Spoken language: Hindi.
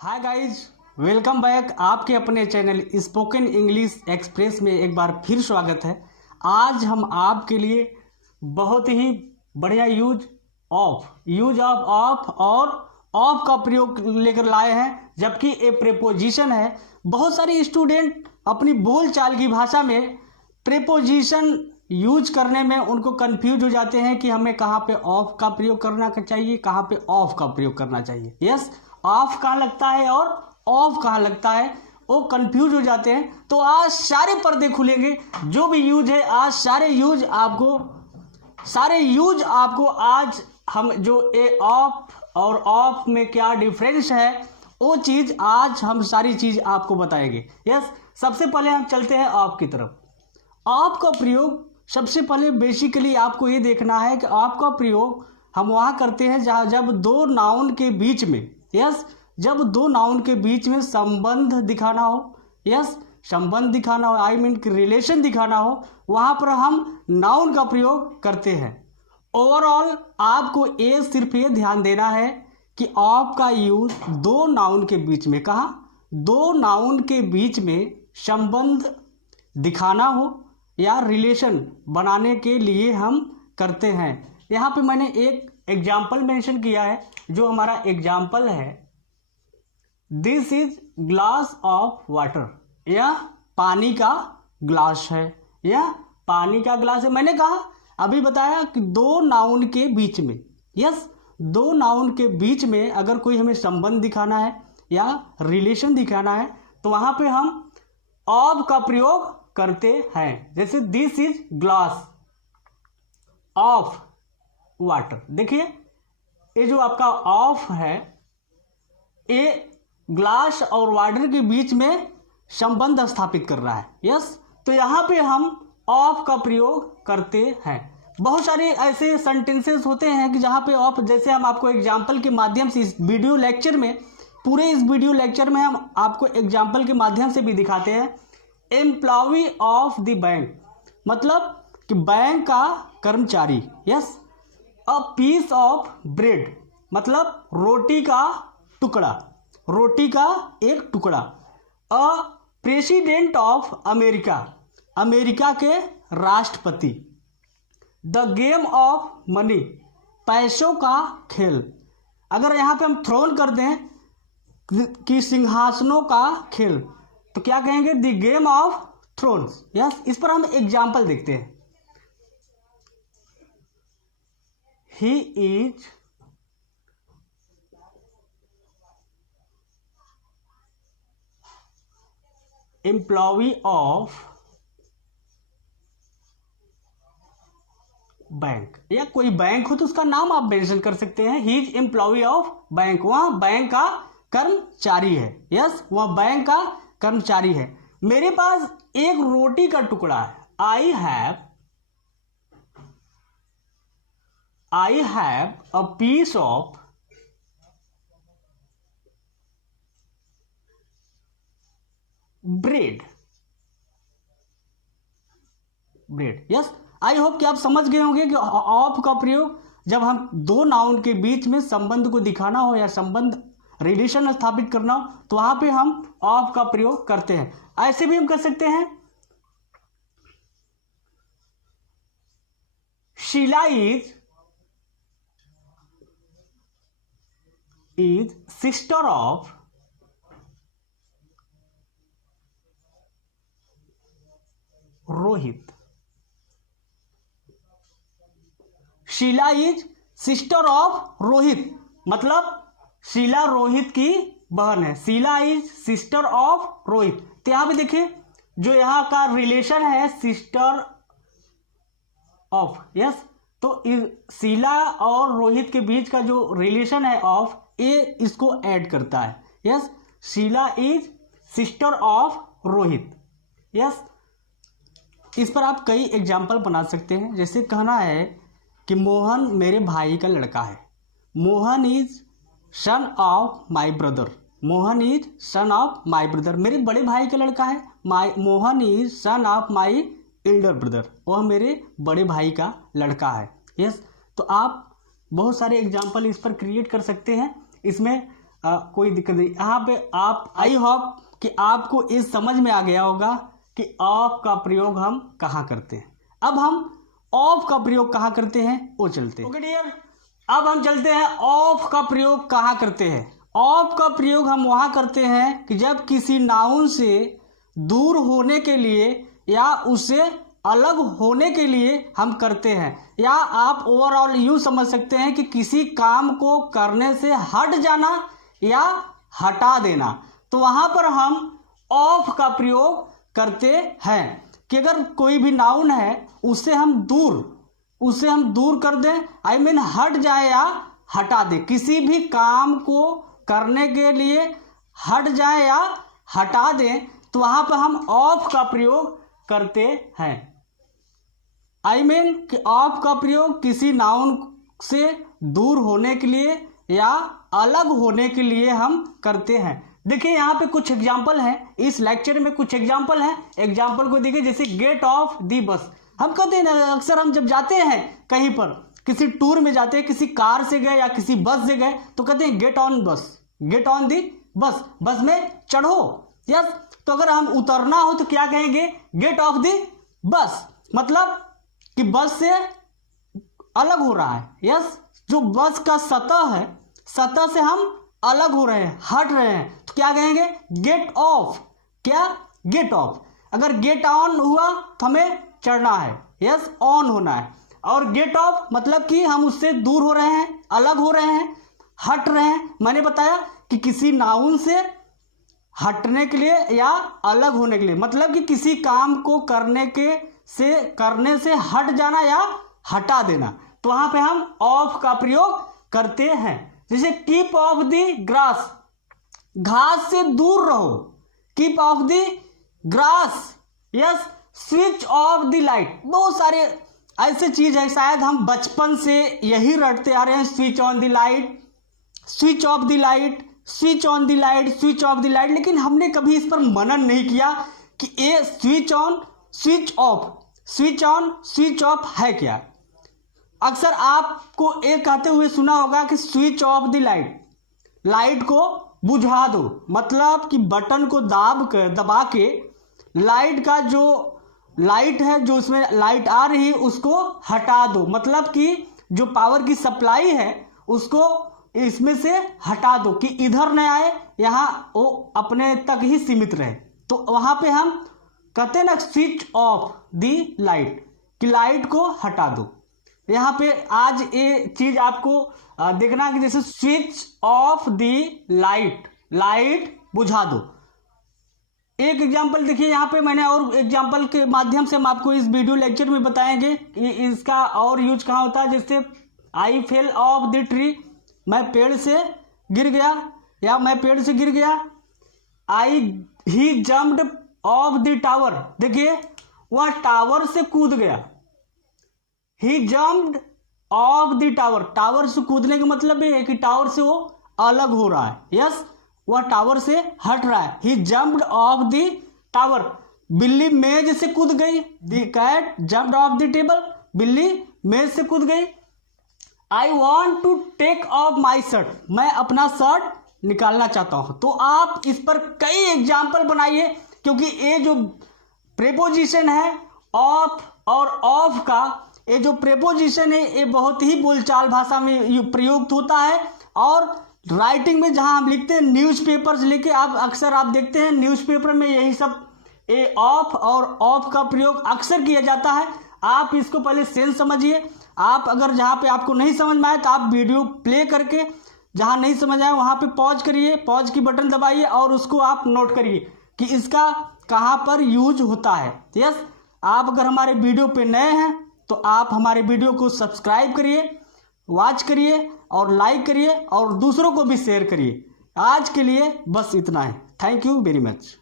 Hi guys, welcome back. आपके अपने चैनल स्पोकन इंग्लिश एक्सप्रेस में एक बार फिर स्वागत है। आज हम आपके लिए बहुत ही बढ़िया यूज ऑफ और ऑफ का प्रयोग लेकर लाए हैं, जबकि ए प्रेपोजिशन है। बहुत सारे स्टूडेंट अपनी बोलचाल की भाषा में प्रेपोजिशन यूज करने में उनको कंफ्यूज हो जाते हैं कि हमें कहाँ पे ऑफ का प्रयोग करना चाहिए, कहाँ पे ऑफ का प्रयोग करना चाहिए। यस, ऑफ कहाँ लगता है और ऑफ कहाँ लगता है, वो कंफ्यूज हो जाते हैं। तो आज सारे पर्दे खुलेंगे, जो भी यूज है आज सारे यूज आपको आज हम जो ए ऑफ और ऑफ में क्या डिफरेंस है वो चीज आज हम सारी चीज आपको बताएंगे। यस, सबसे पहले हम चलते हैं ऑफ की तरफ। ऑफ का प्रयोग सबसे पहले बेसिकली आपको ये देखना है कि ऑफ का प्रयोग हम वहां करते हैं जब दो नाउन के बीच में, यस, जब दो नाउन के बीच में संबंध दिखाना हो, यस, संबंध दिखाना हो, आई मीन रिलेशन दिखाना हो, वहां पर हम नाउन का प्रयोग करते हैं। ओवरऑल आपको सिर्फ ये ध्यान देना है कि ऑफ का यूज दो नाउन के बीच में, कहा दो नाउन के बीच में संबंध दिखाना हो या रिलेशन बनाने के लिए हम करते हैं। यहाँ पे मैंने एक एग्जाम्पल मेंशन किया है, जो हमारा एग्जाम्पल है, this is glass of water, यह पानी का ग्लास है, यह पानी का ग्लास है। मैंने कहा अभी बताया कि दो नाउन के बीच में, यस, दो नाउन के बीच में अगर कोई हमें संबंध दिखाना है या रिलेशन दिखाना है तो वहां पे हम ऑफ का प्रयोग करते हैं। जैसे this is glass of water, देखिए ये जो आपका ऑफ है, ये ग्लास और वाटर के बीच में संबंध स्थापित कर रहा है। यस, तो यहां पे हम ऑफ का प्रयोग करते हैं। बहुत सारे ऐसे सेंटेंसेस होते हैं कि जहां पे ऑफ, जैसे हम आपको एग्जाम्पल के माध्यम से इस वीडियो लेक्चर में, पूरे इस वीडियो लेक्चर में हम आपको एग्जाम्पल के माध्यम से भी दिखाते हैं। एम्प्लॉई ऑफ द बैंक, मतलब कि बैंक का कर्मचारी। Yes, a piece of bread, मतलब रोटी का टुकड़ा, रोटी का एक टुकड़ा। A president of America, America के राष्ट्रपति। द गेम ऑफ मनी, पैसों का खेल। अगर यहां पे हम थ्रोन कर दें कि सिंहासनों का खेल, तो क्या कहेंगे? The game of thrones. Yes, इस पर हम एग्जाम्पल देखते हैं। He is employee of bank, या कोई बैंक हो तो उसका नाम आप मेंशन कर सकते हैं। He is employee of bank, वह बैंक का कर्मचारी है। यस, वह बैंक का कर्मचारी है। मेरे पास एक रोटी का टुकड़ा है। I have a piece of bread. Yes, I hope कि आप समझ गए होंगे कि ऑफ का प्रयोग जब हम दो नाउन के बीच में संबंध को दिखाना हो या संबंध रिलेशन स्थापित करना हो तो वहां पे हम ऑफ का प्रयोग करते हैं। ऐसे भी हम कर सकते हैं, Sheela is sister of Rohit. Sheela is sister of Rohit, मतलब शीला रोहित की बहन है। Sheela is sister of Rohit. तो यहां पे देखिए जो यहां का रिलेशन है सिस्टर ऑफ, यस, तो शीला और रोहित के बीच का जो रिलेशन है ऑफ, ये इसको ऐड करता है। Yes, Sheela is sister of Rohit. Yes, इस पर आप कई एग्जाम्पल बना सकते हैं। जैसे कहना है कि मोहन मेरे भाई का लड़का है। Mohan is son of my brother, Mohan is son of my brother, मेरे बड़े भाई का लड़का है। Mohan is son of my elder brother, वह मेरे बड़े भाई का लड़का है। यस, तो आप बहुत सारे एग्जाम्पल इस पर क्रिएट कर सकते हैं। इसमें कोई दिक्कत नहीं। यहाँ पे आप, आई होप कि आपको इस समझ में आ गया होगा कि ऑफ का प्रयोग हम कहाँ करते हैं। अब हम ऑफ का प्रयोग कहाँ करते हैं वो चलते हैं। ओके डियर, अब हम चलते हैं ऑफ का प्रयोग कहाँ करते हैं। ऑफ का प्रयोग हम वहाँ करते हैं कि जब किसी नाउन से दूर होने के लिए या उससे अलग होने के लिए हम करते हैं, या आप ओवरऑल यूँ समझ सकते हैं कि किसी काम को करने से हट जाना या हटा देना, तो वहाँ पर हम ऑफ का प्रयोग करते हैं। कि अगर कोई भी नाउन है उसे हम दूर कर दें, आई मीन हट जाए या हटा दें, किसी भी काम को करने के लिए हट जाए या हटा दें, तो वहाँ पर हम ऑफ का प्रयोग करते हैं। आई मीन कि ऑफ का प्रयोग किसी नाउन से दूर होने के लिए या अलग होने के लिए हम करते हैं। देखिए यहाँ पे कुछ एग्जाम्पल हैं, इस लेक्चर में कुछ एग्जाम्पल हैं। एग्जाम्पल को देखिए, जैसे गेट ऑफ दी बस। हम कहते हैं ना, अक्सर हम जब जाते हैं कहीं पर, किसी टूर में जाते हैं, किसी कार से गए या किसी बस से गए, तो कहते हैं गेट ऑन बस, गेट ऑन दी बस, बस में चढ़ो। यस, तो अगर हम उतरना हो तो क्या कहेंगे, गेट ऑफ दी बस, मतलब कि बस से अलग हो रहा है। यस, जो बस का सतह है, सतह से हम अलग हो रहे हैं, हट रहे हैं, तो क्या कहेंगे, गेट ऑफ। क्या, गेट ऑफ। अगर गेट ऑन हुआ तो हमें चढ़ना है, यस, ऑन होना है। और गेट ऑफ मतलब कि हम उससे दूर हो रहे हैं, अलग हो रहे हैं, हट रहे हैं। मैंने बताया कि किसी नाउन से हटने के लिए या अलग होने के लिए, मतलब कि किसी काम को करने से हट जाना या हटा देना, तो वहां पे हम ऑफ का प्रयोग करते हैं। जैसे कीप ऑफ द ग्रास, घास से दूर रहो, keep of the grass. Yes, switch off the light. बहुत सारे ऐसे चीज है, शायद हम बचपन से यही रटते आ रहे हैं, switch on the light, switch off the light, switch on the light, switch off the light, लेकिन हमने कभी इस पर मनन नहीं किया कि ये switch on, switch off, switch on, switch off है क्या। अक्सर आपको एक कहते हुए सुना होगा कि switch off the light, light को बुझा दो, मतलब कि बटन को दबा के लाइट का जो लाइट है, जो उसमें लाइट आ रही है, उसको हटा दो, मतलब कि जो पावर की सप्लाई है उसको इसमें से हटा दो कि इधर न आए, यहाँ वो अपने तक ही सीमित रहे। तो वहां पे हम कहते हैं ना, स्विच ऑफ द लाइट, कि लाइट को हटा दो। यहाँ पे आज ये चीज आपको देखना कि जैसे switch off the light, light बुझा दो। एक एग्जांपल देखिए यहाँ पे, मैंने और एग्जांपल के माध्यम से हम आपको इस वीडियो लेक्चर में बताएंगे कि इसका और यूज कहाँ होता है। जैसे आई फेल ऑफ द ट्री, मैं पेड़ से गिर गया, या मैं पेड़ से गिर गया। He jumped off the tower, देखिए वह टावर से कूद गया। He jumped off the tower, tower से कूदने का मतलब ये है कि टावर से वो अलग हो रहा है। यस, वह टावर से हट रहा है। He jumped off the tower, बिल्ली मेज से कूद गई। The cat jumped off the table, बिल्ली मेज से कूद गई। I want to take off my shirt, मैं अपना शर्ट निकालना चाहता हूं। तो आप इस पर कई एग्जाम्पल बनाइए, क्योंकि ये जो प्रेपोजिशन है ऑफ और ऑफ का, ये जो प्रेपोजिशन है ये बहुत ही बोलचाल भाषा में प्रयुक्त होता है। और राइटिंग में जहां हम लिखते हैं, न्यूज़पेपर्स लेके आप अक्सर आप देखते हैं न्यूज़पेपर में यही सब ये ऑफ और ऑफ का प्रयोग अक्सर किया जाता है। आप इसको पहले सेंस समझिए। आप अगर जहां पे आपको नहीं समझ में आए तो आप वीडियो प्ले करके, जहां नहीं समझ आए वहां पे पॉज करिए, पॉज की बटन दबाइए और उसको आप नोट करिए कि इसका कहां पर यूज होता है। यस, आप अगर हमारे वीडियो पे नए हैं तो आप हमारे वीडियो को सब्सक्राइब करिए, वॉच करिए और लाइक करिए और दूसरों को भी शेयर करिए। आज के लिए बस इतना है। Thank you very much.